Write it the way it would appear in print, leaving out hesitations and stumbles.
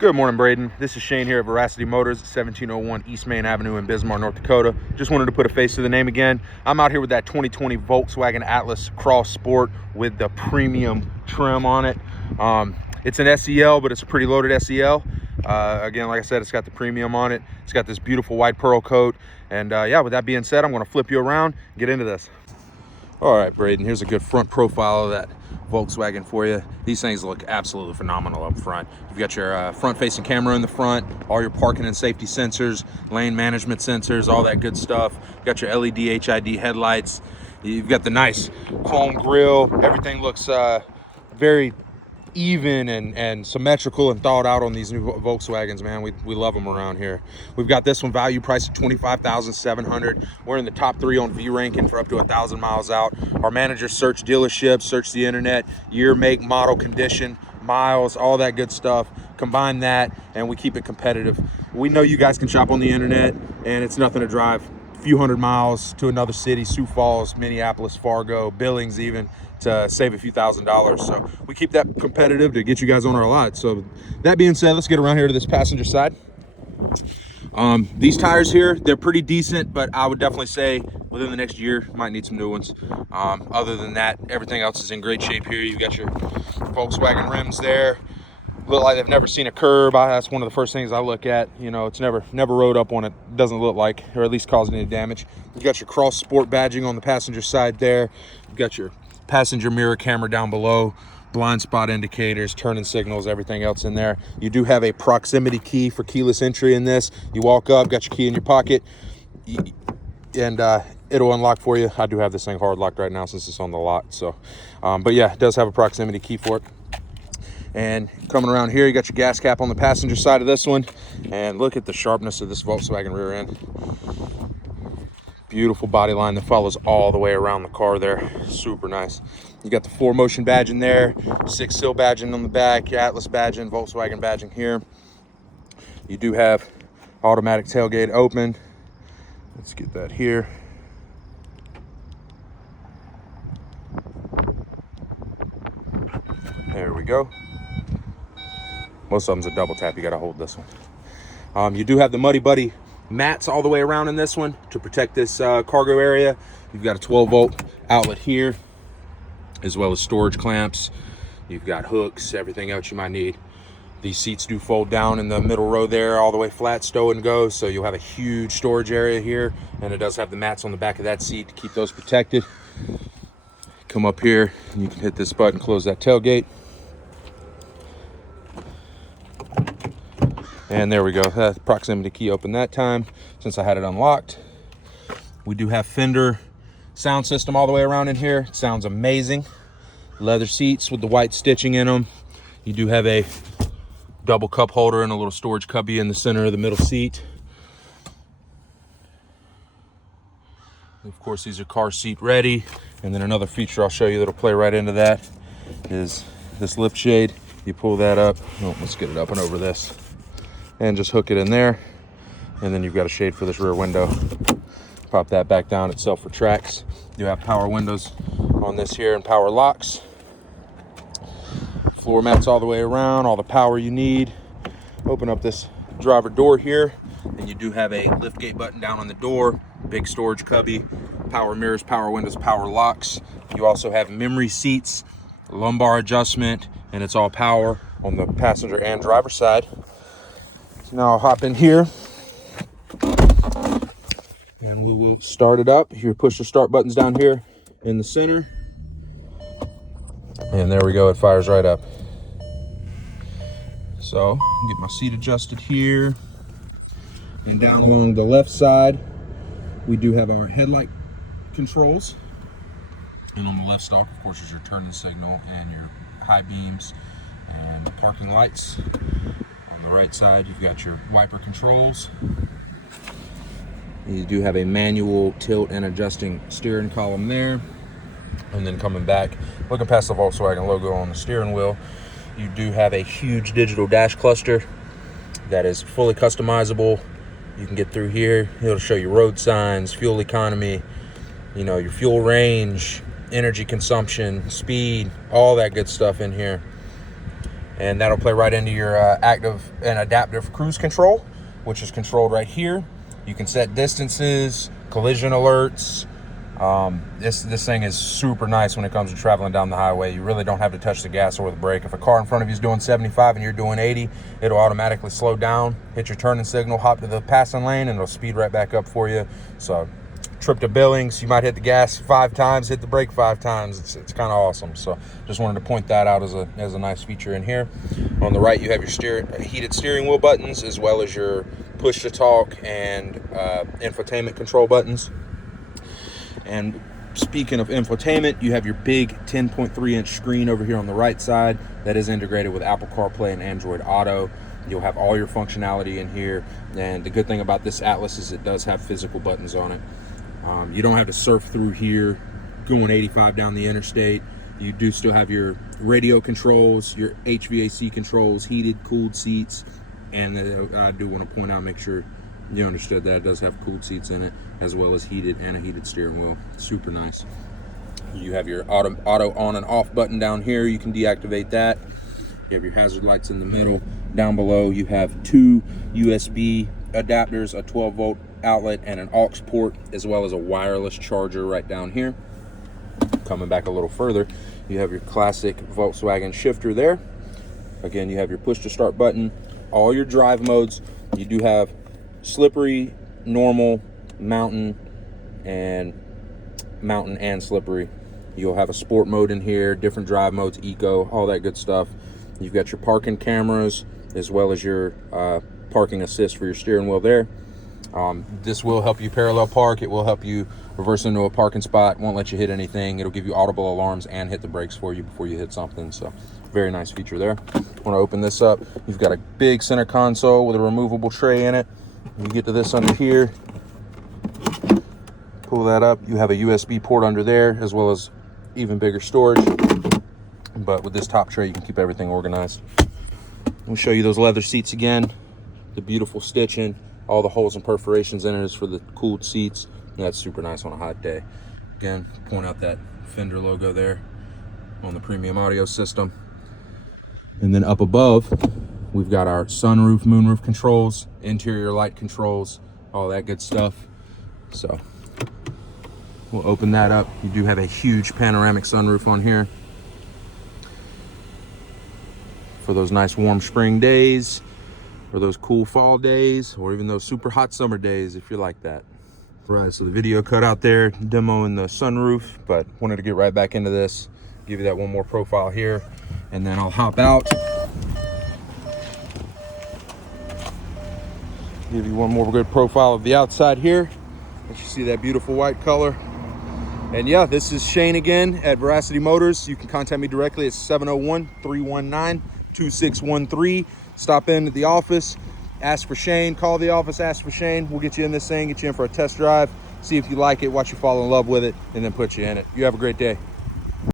Good morning, Braden. This is Shane here at Veracity Motors, 1701 East Main Avenue in Bismarck, North Dakota. Just wanted to put a face to the name again. I'm out here with that 2020 Volkswagen Atlas Cross Sport with the premium trim on it. It's an SEL, but it's a pretty loaded SEL. Again, like I said, it's got the premium on it. It's got this beautiful white pearl coat. And yeah, with that being said, I'm going to flip you around and get into this. All right, Braden, here's a good front profile of that Volkswagen for you. These things look absolutely phenomenal up front. You've got your front-facing camera in the front, all your parking and safety sensors, lane management sensors, all that good stuff. You've got your LED HID headlights. You've got the nice chrome grille. Everything looks very even and symmetrical and thought out on these new Volkswagens, man. We love them around here. We've got this one value priced at $25,700. We're in the top 3 on V ranking for up to 1,000 miles out. Our managers search dealerships, search the internet, year, make, model, condition, miles, all that good stuff. Combine that and we keep it competitive. We know you guys can shop on the internet and it's nothing to drive a few hundred miles to another city, Sioux Falls, Minneapolis, Fargo, Billings even, to save a few $1,000s. So we keep that competitive to get you guys on our lot. So that being said, let's get around here to this passenger side. These tires here, they're pretty decent, but I would definitely say within the next year might need some new ones. Other than that, everything else is in great shape here. You've got your Volkswagen rims there. Look like they've never seen a curb. That's one of the first things I look at. You know, it's never rode up on it. Doesn't look like, or at least causing any damage. You got your Cross Sport badging on the passenger side there. You've got your passenger mirror camera down below, blind spot indicators, turning signals, everything else in there. You do have a proximity key for keyless entry in this. You walk up, got your key in your pocket, and it'll unlock for you. I do have this thing hard locked right now since it's on the lot. So, but yeah, it does have a proximity key for it. And coming around here, you got your gas cap on the passenger side of this one. And look at the sharpness of this Volkswagen rear end. Beautiful body line that follows all the way around the car there. Super nice. You got the 4Motion badge in there, 6 SEL badging on the back, your Atlas badging, Volkswagen badging here. You do have automatic tailgate open. Let's get that here. There we go. Most of them's a double tap. You got to hold this one. You do have the Muddy Buddy mats all the way around in this one to protect this cargo area. You've got a 12-volt outlet here, as well as storage clamps. You've got hooks, everything else you might need. These seats do fold down in the middle row there, all the way flat, stow and go. So you'll have a huge storage area here, and it does have the mats on the back of that seat to keep those protected. Come up here, and you can hit this button, close that tailgate. And there we go, that's the proximity key open that time since I had it unlocked. We do have Fender sound system all the way around in here. It sounds amazing. Leather seats with the white stitching in them. You do have a double cup holder and a little storage cubby in the center of the middle seat. Of course, these are car seat ready. And then another feature I'll show you that'll play right into that is this lift shade. You pull that up. Oh, let's get it up and over this. And just hook it in there. And then you've got a shade for this rear window. Pop that back down, it self-retracts. You have power windows on this here and power locks. Floor mats all the way around, all the power you need. Open up this driver door here, and you do have a liftgate button down on the door, big storage cubby, power mirrors, power windows, power locks. You also have memory seats, lumbar adjustment, and it's all power on the passenger and driver side. So now I'll hop in here and we will start it up. You push the start buttons down here in the center. And there we go, it fires right up. So, get my seat adjusted here. And down along the left side, we do have our headlight controls. And on the left stalk, of course, is your turning signal and your high beams and parking lights. On the right side, you've got your wiper controls. You do have a manual tilt and adjusting steering column there. And then coming back, looking past the Volkswagen logo on the steering wheel, you do have a huge digital dash cluster that is fully customizable. You can get through here. It'll show you road signs, fuel economy, you know, your fuel range, energy consumption, speed, all that good stuff in here. And that'll play right into your active and adaptive cruise control, which is controlled right here. You can set distances, collision alerts. This thing is super nice when it comes to traveling down the highway. You really don't have to touch the gas or the brake. If a car in front of you is doing 75 and you're doing 80, it'll automatically slow down, hit your turning signal, hop to the passing lane, and it'll speed right back up for you. So trip to Billings, you might hit the gas 5 times, hit the brake 5 times. It's kind of awesome. So just wanted to point that out as a nice feature in here. On the right, you have your heated steering wheel buttons, as well as your push to talk and infotainment control buttons. And speaking of infotainment, you have your big 10.3-inch screen over here on the right side that is integrated with Apple CarPlay and Android Auto. You'll have all your functionality in here. And the good thing about this Atlas is it does have physical buttons on it. You don't have to surf through here going 85 down the interstate. You do still have your radio controls, your HVAC controls, heated, cooled seats. And I do want to point out, make sure you understood that it does have cooled seats in it, as well as heated and a heated steering wheel. Super nice. You have your auto on and off button down here. You can deactivate that. You have your hazard lights in the middle. Down below, you have 2 USB adapters, a 12-volt outlet, and an aux port, as well as a wireless charger right down here. Coming back a little further, you have your classic Volkswagen shifter there. Again, you have your push to start button, all your drive modes. You do have slippery, normal, mountain and slippery. You'll have a sport mode in here, different drive modes, eco, all that good stuff. You've got your parking cameras, as well as your parking assist for your steering wheel there. This will help you parallel park. It will help you reverse into a parking spot. Won't let you hit anything. It'll give you audible alarms and hit the brakes for you before you hit something. So very nice feature there. Want to open this up. You've got a big center console with a removable tray in it. You get to this under here, pull that up. You have a USB port under there, as well as even bigger storage. But with this top tray, you can keep everything organized. We'll show you those leather seats again. The beautiful stitching, all the holes and perforations in it is for the cooled seats. And that's super nice on a hot day. Again, point out that Fender logo there on the premium audio system. And then up above, we've got our sunroof, moonroof controls, interior light controls, all that good stuff. So we'll open that up. You do have a huge panoramic sunroof on here for those nice warm spring days, or those cool fall days, or even those super hot summer days if you're like that. Right, so the video cut out there demoing the sunroof, but wanted to get right back into this, give you that one more profile here, and then I'll hop out. Give you one more good profile of the outside here. Let you see that beautiful white color. And yeah, this is Shane again at Veracity Motors. You can contact me directly at 701-319-2613. Stop in at the office, ask for Shane, call the office, ask for Shane. We'll get you in this thing, get you in for a test drive, see if you like it, watch you fall in love with it, and then put you in it. You have a great day.